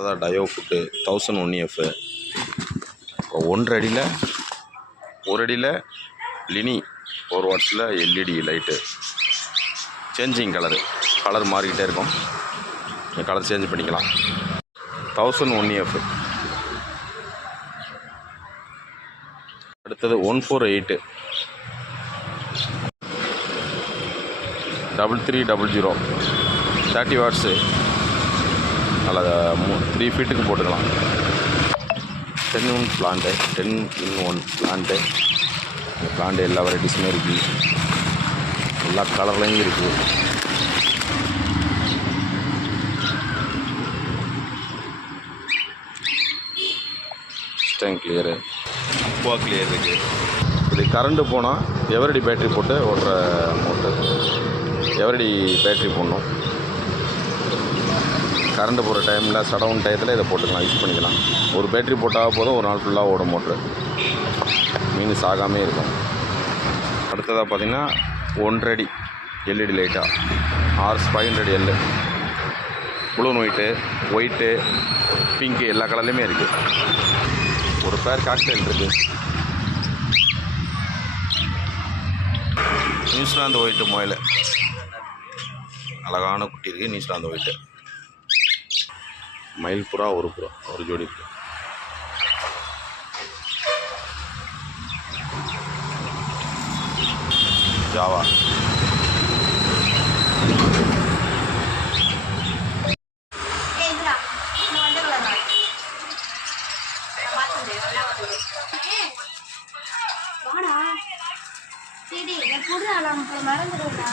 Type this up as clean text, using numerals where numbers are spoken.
அடுத்ததாக டயோ food 1001F. இப்போ 1 அடியில் லினி 4 வாட்ஸில் எல்இடி லைட்டு சேஞ்சிங் கலர் மாறிக்கிட்டே இருக்கும். கலர் சேஞ்ச் பண்ணிக்கலாம். 1001F. அடுத்தது 148 3300 30 வாட்ஸு. அதில் 3 ஃபீட்டுக்கு போட்டுக்கலாம். 10-in-1 plant. 10-in-1 plant. இந்த பிளான்ட்டு எல்லா வெரைட்டிஸுமே இருக்குது. எல்லா கலர்லையும் இருக்குது. ஸ்டேங் கிளியரு, அக்வா கிளியர் இருக்குது. இது கரண்ட்டு போனால் எவரடி பேட்ரி போட்டு ஓட்டுற மோட்டர். எவரடி பேட்ரி போடணும். கரண்ட்டு போகிற டைமில் சடவுன் டயத்தில் இதை போட்டுக்கலாம், யூஸ் பண்ணிக்கலாம். ஒரு பேட்ரி போட்டால் போதும், ஒரு நாள் ஃபுல்லாக ஓடும் மோட்ரு. மீன் சாகாமே இருக்கும். அடுத்ததாக பார்த்திங்கன்னா 1 அடி எல்இடி லைட்டாக RS 500L. Blue white pink எல்லா கலர்லேயுமே இருக்குது. ஒரு பேர் காக்டெயில் இருக்குது. நியூசிலாந்து ஒயிட்டு முயல் அழகான குட்டி இருக்குது. New Zealand white. மயில் புறா ஒரு ஜோடி இருக்குது. ஜாவா. மறந்துடுவா